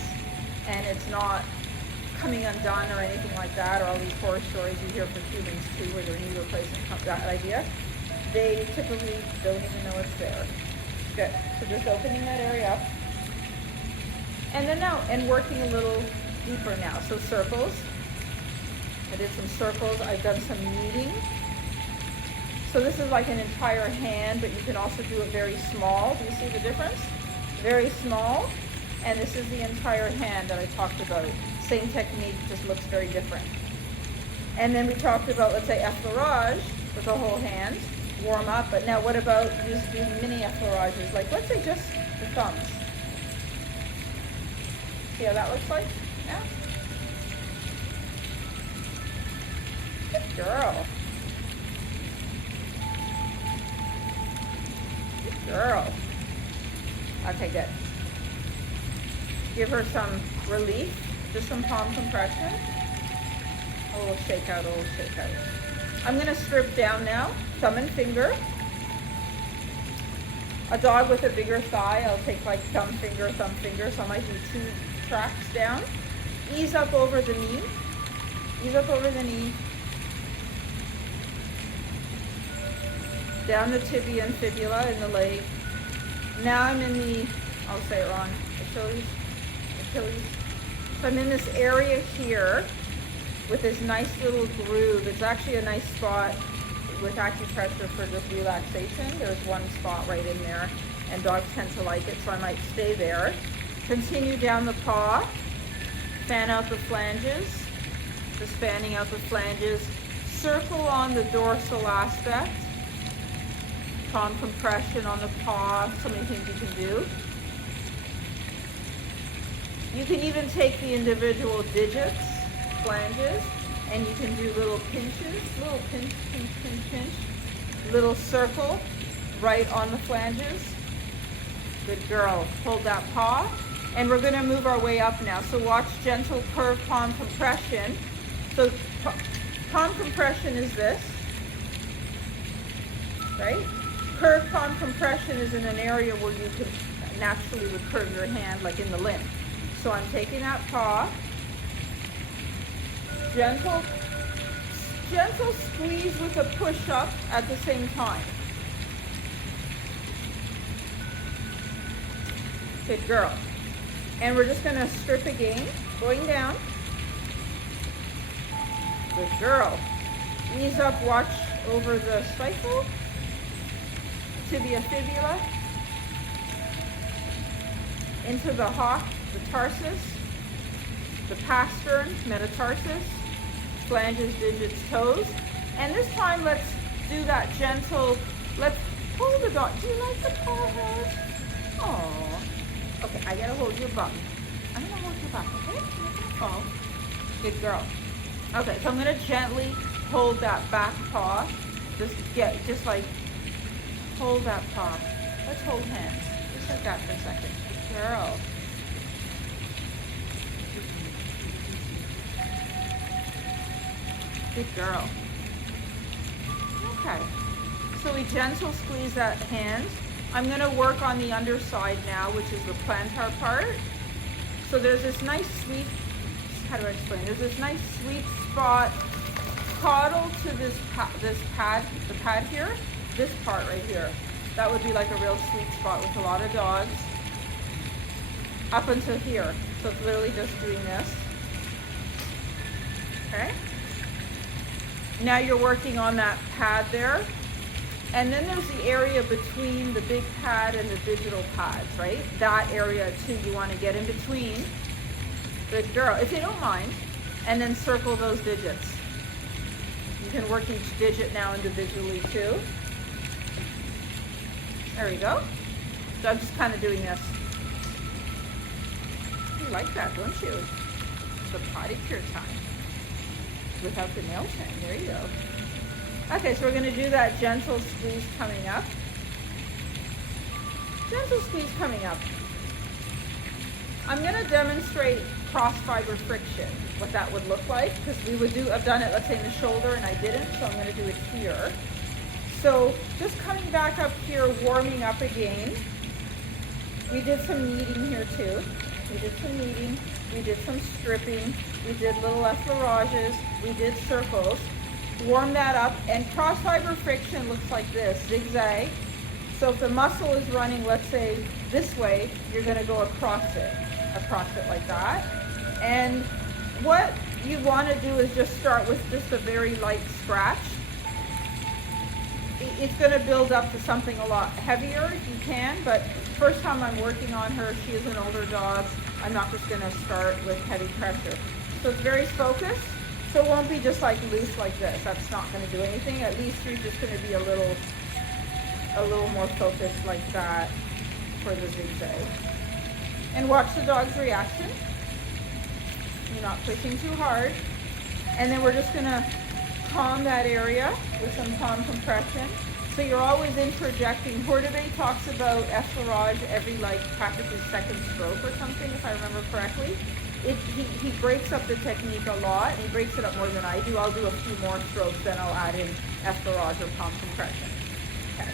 and it's not coming undone or anything like that, or all these horror stories you hear for humans too, where their knee replacement, that idea, they typically don't even know it's there. Good. So just opening that area up. And then now, and working a little deeper now. So circles. I did some circles. I've done some kneading. So this is like an entire hand, but you can also do it very small. Do you see the difference? Very small. And this is the entire hand that I talked about. Same technique, just looks very different. And then we talked about, let's say, effleurage with the whole hand, warm up. But now what about just doing mini effleurages, like let's say just the thumbs. See how that looks like? Yeah. Good girl. Good girl. Okay, good. Give her some relief. Just some palm compression. A little shake out, a little shake out. I'm going to strip down now, thumb and finger. A dog with a bigger thigh, I'll take like thumb, finger, so I might do 2 tracks down. Ease up over the knee. Ease up over the knee. Down the tibia and fibula in the leg. Now I'm in the, I'll say it wrong, Achilles. So I'm in this area here with this nice little groove. It's actually a nice spot with acupressure for just relaxation. There's one spot right in there, and dogs tend to like it, so I might stay there. Continue down the paw, fan out the flanges, just fanning out the flanges. Circle on the dorsal aspect. Palm compression on the paw, so many things you can do. You can even take the individual digits, flanges, and you can do little pinches, little pinch, pinch, pinch, pinch, little circle right on the flanges. Good girl. Hold that paw. And we're going to move our way up now. So watch gentle curve palm compression. So palm compression is this, right? Curve palm compression is in an area where you can naturally would curve your hand, like in the limb. So I'm taking that paw, gentle squeeze with a push up at the same time. Good girl. And we're just going to strip again, going down. Good girl. Ease up, watch over the stifle, tibia, fibula, into the hock, the tarsus, the pastern, metatarsus, flanges, digits, toes. And this time let's do that gentle, let's hold the dog. Do you like the paw hold? Oh. Okay, I gotta hold your bum. I'm gonna hold your bum, okay? You're gonna fall. Good girl. Okay, so I'm gonna gently hold that back paw. Just like hold that paw. Let's hold hands. Just like that for a second. Good girl. Good girl. Okay. So we gentle squeeze that hand. I'm gonna work on the underside now, which is the plantar part. So there's this nice sweet, how do I explain? There's this nice sweet spot, caudal to this pad, the pad here, this part right here. That would be like a real sweet spot with a lot of dogs. Up until here. So it's literally just doing this. Okay? Now you're working on that pad there. And then there's the area between the big pad and the digital pads, right? That area too, you want to get in between. Good girl, if you don't mind. And then circle those digits. You can work each digit now individually too. There we go. So I'm just kind of doing this. You like that, don't you? The potty cure time. Without the nail chain, there you go. Okay, so we're going to do that gentle squeeze coming up. Gentle squeeze coming up. I'm going to demonstrate cross fiber friction, what that would look like, because I've done it, let's say in the shoulder, and I didn't, so I'm going to do it here. So just coming back up here, warming up again. We did some kneading here too. We did some kneading, we did some stripping, we did little effleurages, we did circles. Warm that up, and cross fiber friction looks like this, zigzag. So if the muscle is running, let's say this way, you're going to go across it like that. And what you want to do is just start with just a very light scratch. It's going to build up to something a lot heavier if you can, but first time I'm working on her, she is an older dog. I'm not just going to start with heavy pressure. So it's very focused. So it won't be just like loose like this. That's not going to do anything. At least you're just going to be a little more focused like that for the zigzag. And watch the dog's reaction. You're not pushing too hard. And then we're just going to calm that area with some palm compression. So you're always interjecting. Hordebay talks about effleurage every practically second stroke or something, if I remember correctly. He breaks up the technique a lot, and he breaks it up more than I do. I'll do a few more strokes, then I'll add in effleurage or palm compression. Okay.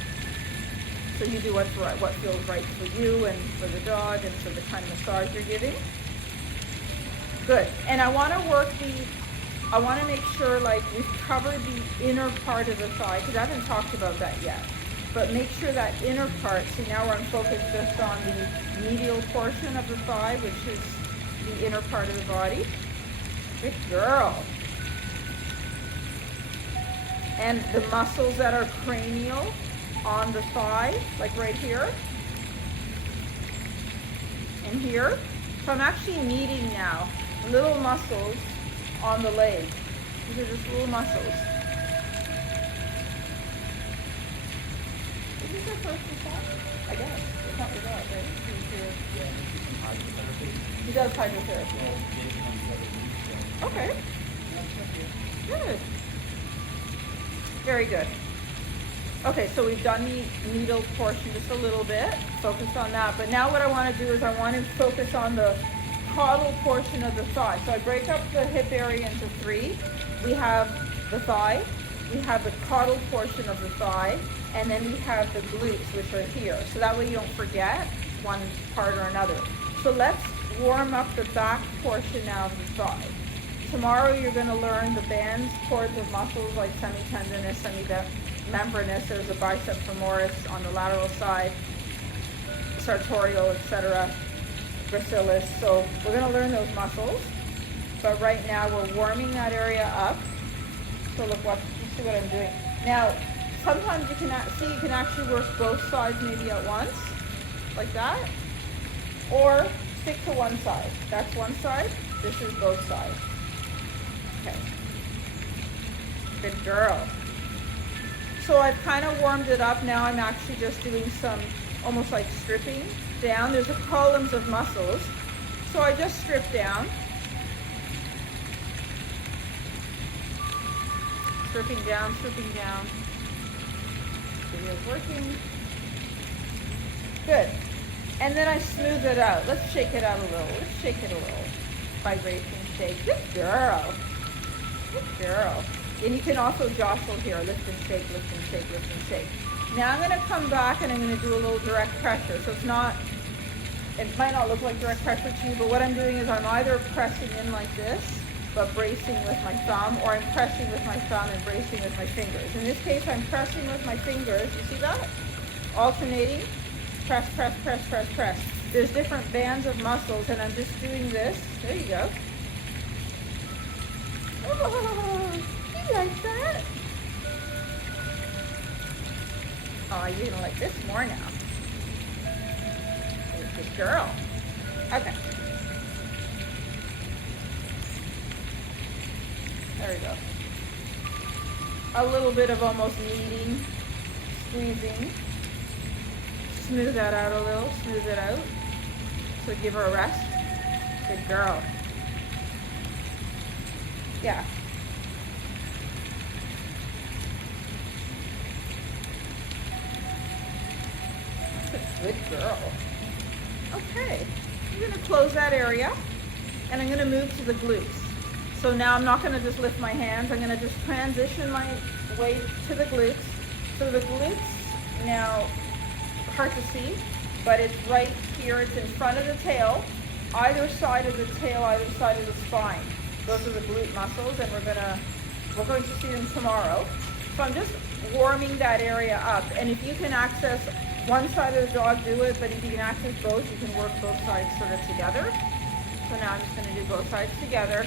So you do what feels right for you and for the dog and for the kind of massage you're giving. Good. And I want to make sure we've covered the inner part of the thigh, because I haven't talked about that yet. But make sure that inner part, see now I'm focused just on the medial portion of the thigh, which is the inner part of the body. Good girl. And the muscles that are cranial on the thigh, like right here and here. So I'm actually kneading now little muscles on the leg. These are just little muscles. Is this your first massage? I guess. It's not your dog, right? He does hydrotherapy. Okay. Good. Very good. Okay, so we've done the needle portion just a little bit, focused on that. But now what I want to do is I want to focus on the caudal portion of the thigh. So I break up the hip area into three. We have the thigh, we have the caudal portion of the thigh, and then we have the glutes, which are here. So that way you don't forget one part or another. So let's warm up the back portion now of the thigh. Tomorrow you're going to learn the bands towards the muscles like semitendinous, semimembranous. There's a bicep femoris on the lateral side, sartorial, etc., gracilis. So we're going to learn those muscles. But right now we're warming that area up. So look, you see what I'm doing. Now, sometimes you can actually work both sides maybe at once, like that. Or stick to one side. That's one side. This is both sides. Okay. Good girl. So I've kind of warmed it up. Now I'm actually just doing some almost like stripping down. There's a columns of muscles. So I just strip down. Stripping down, stripping down. Video's working. Good. And then I smooth it out. Let's shake it out a little. Let's shake it a little. Vibration shake. Good girl. Good girl. And you can also jostle here. Lift and shake, lift and shake, lift and shake. Now I'm going to come back and I'm going to do a little direct pressure. So it's not, it might not look like direct pressure to you, but what I'm doing is I'm either pressing in like this, but bracing with my thumb, or I'm pressing with my thumb and bracing with my fingers. In this case, I'm pressing with my fingers. You see that? Alternating. Press, press, press, press, press. There's different bands of muscles, and I'm just doing this. There you go. Oh, you like that? Oh, you're gonna like this more now. You're a good girl. Okay. There we go. A little bit of almost kneading, squeezing. Smooth that out a little, smooth it out. So give her a rest. Good girl. Yeah. That's a good girl. Okay. I'm going to close that area and I'm going to move to the glutes. So now I'm not going to just lift my hands. I'm going to just transition my weight to the glutes. So the glutes now, hard to see, but it's right here. It's in front of the tail, either side of the tail, either side of the spine. Those are the glute muscles, and we're going to see them tomorrow. So I'm just warming that area up. And if you can access one side of the dog, do it. But if you can access both, you can work both sides sort of together. So now I'm just going to do both sides together.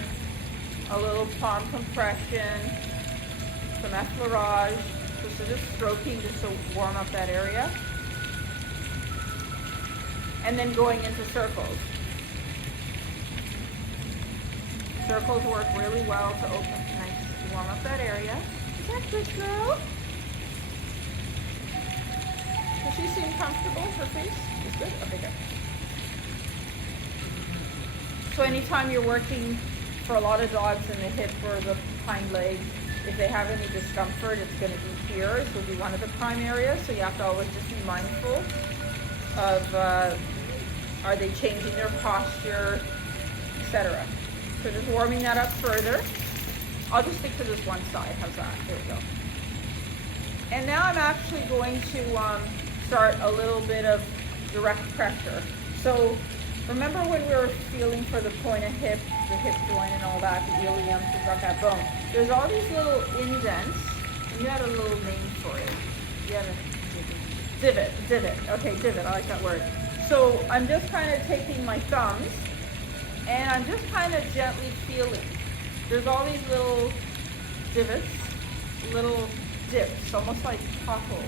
A little palm compression, some effleurage, so just stroking just to warm up that area. And then going into circles. Circles work really well to open, nice, warm up that area. Is that good, girl? Does she seem comfortable, her face? Is good? Okay, good. So anytime you're working for a lot of dogs in the hip or the hind legs, if they have any discomfort, it's going to be here. This will be one of the prime areas, so you have to always just be mindful of are they changing their posture, etc. So just warming that up further. I'll just stick to this one side. How's that? There we go. And now I'm actually going to start a little bit of direct pressure. So remember when we were feeling for the point of hip, the hip joint and all that, the ilium to drop that bone? There's all these little indents. You had a little name for it. You had a divot. Okay, divot. I like that word. So I'm just kind of taking my thumbs and I'm just kind of gently feeling. There's all these little divots, little dips, almost like potholes.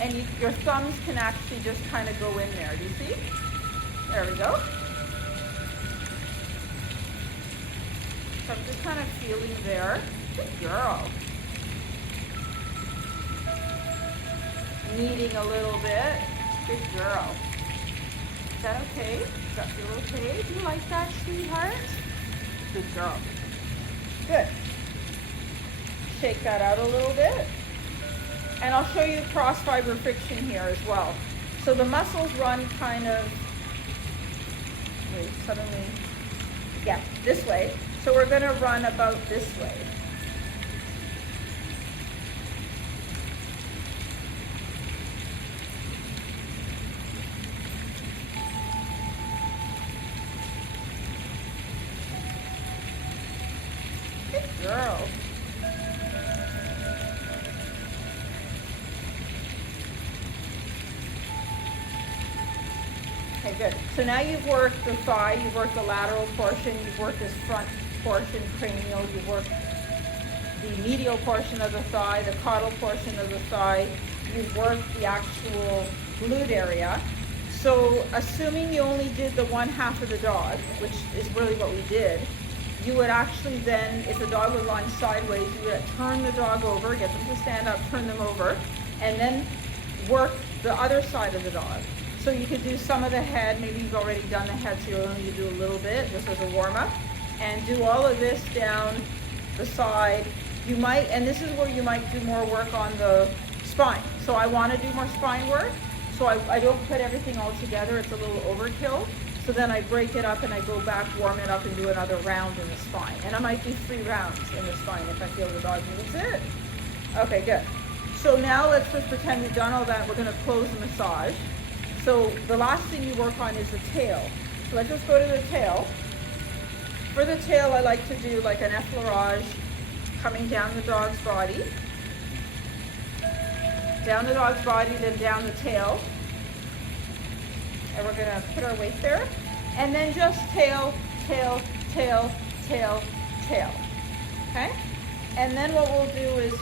And your thumbs can actually just kind of go in there. Do you see? There we go. So I'm just kind of feeling there. Good girl. Kneading a little bit. Good girl. Is that okay? Does that feel okay? Do you like that, sweetheart? Good girl. Good. Shake that out a little bit. And I'll show you cross fiber friction here as well. So the muscles run kind of, this way. So we're going to run about this way. Good girl. Okay, good. So now you've worked the thigh, you've worked the lateral portion, you've worked this front portion, cranial, you've worked the medial portion of the thigh, the caudal portion of the thigh, you've worked the actual glute area. So assuming you only did the one half of the dog, which is really what we did, you would actually then, if the dog was lying sideways, you would turn the dog over, get them to stand up, turn them over, and then work the other side of the dog. So you could do some of the head, maybe you've already done the head, so you'll only do a little bit, just as a warm-up, and do all of this down the side. You might, and this is where you might do more work on the spine. So I want to do more spine work, so I don't put everything all together, it's a little overkill. So then I break it up and I go back, warm it up, and do another round in the spine. And I might do 3 rounds in the spine if I feel the dog needs it. Okay, good. So now let's just pretend we've done all that. We're gonna close the massage. So the last thing you work on is the tail. So let's just go to the tail. For the tail, I like to do like an effleurage coming down the dog's body. Down the dog's body, then down the tail. And we're gonna put our weight there. And then just tail, tail, tail, tail, tail. Okay? And then what we'll do is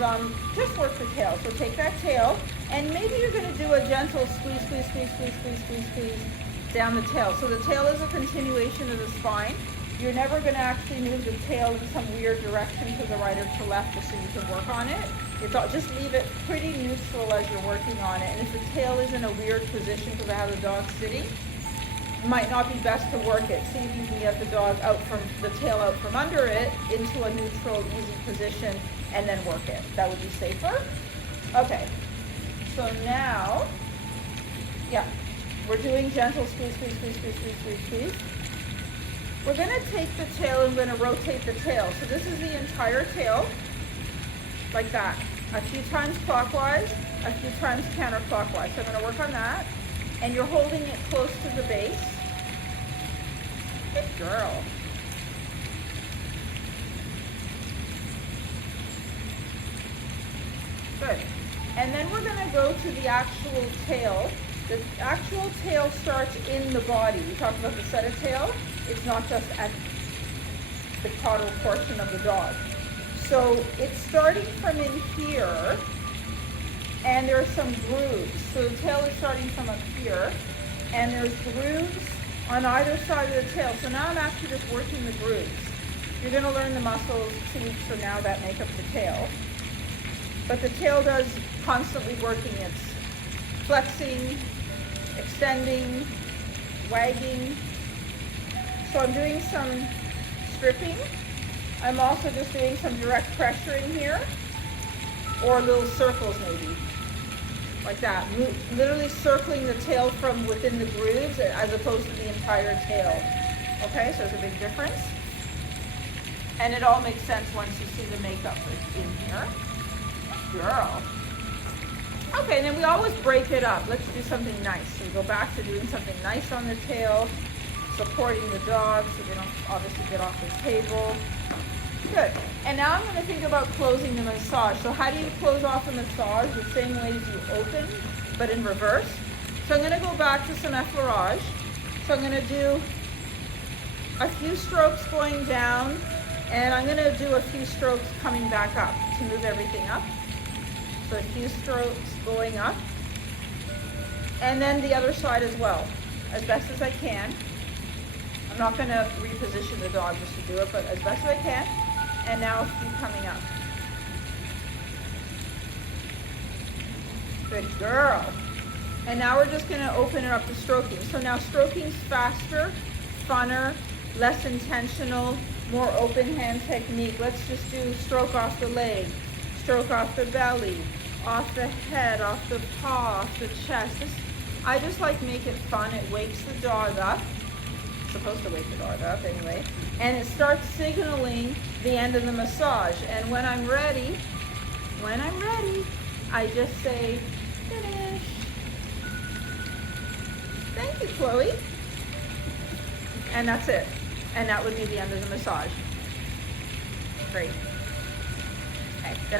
just work the tail. So take that tail, and maybe you're gonna do a gentle squeeze, squeeze, squeeze, squeeze, squeeze, squeeze, squeeze down the tail. So the tail is a continuation of the spine. You're never gonna actually move the tail in some weird direction to the right or to left just so you can work on it. It's all, just leave it pretty neutral as you're working on it. And if the tail is in a weird position because I have the dog sitting, it might not be best to work it. See if you can get the dog out from, the tail out from under it into a neutral, easy position and then work it. That would be safer. Okay, so now, yeah, we're doing gentle squeeze, squeeze, squeeze, squeeze, squeeze, squeeze, squeeze. We're gonna take the tail and we're gonna rotate the tail. So this is the entire tail, like that. A few times clockwise, a few times counterclockwise. So I'm gonna work on that. And you're holding it close to the base. Good girl. Good. And then we're gonna go to the actual tail. The actual tail starts in the body. We talked about the set of tail. It's not just at the caudal portion of the dog. So it's starting from in here, and there are some grooves. So the tail is starting from up here, and there's grooves on either side of the tail. So now I'm actually just working the grooves. You're gonna learn the muscles 2 weeks from now that make up the tail. But the tail does constantly working. It's flexing, extending, wagging. So I'm doing some stripping. I'm also just doing some direct pressuring here, or little circles maybe, like that. Literally circling the tail from within the grooves as opposed to the entire tail. Okay, so there's a big difference. And it all makes sense once you see the makeup in here. Girl. Okay, and then we always break it up. Let's do something nice. So we go back to doing something nice on the tail, supporting the dog so they don't obviously get off the table. Good. And now I'm going to think about closing the massage. So how do you close off a massage? The same way as you open, but in reverse. So I'm going to go back to some effleurage. So I'm going to do a few strokes going down, and I'm going to do a few strokes coming back up to move everything up. So a few strokes going up, and then the other side as well, as best as I can. I'm not going to reposition the dog just to do it, but as best as I can. And now a few coming up. Good girl. And now we're just going to open it up to stroking. So now stroking's faster, funner, less intentional, more open hand technique. Let's just do stroke off the leg, stroke off the belly, off the head, off the paw, off the chest. I just like make it fun. It wakes the dog up. It's supposed to wake the dog up anyway. And it starts signaling the end of the massage. And when I'm ready, I just say, finish. Thank you, Chloe. And that's it. And that would be the end of the massage. Great. Okay, then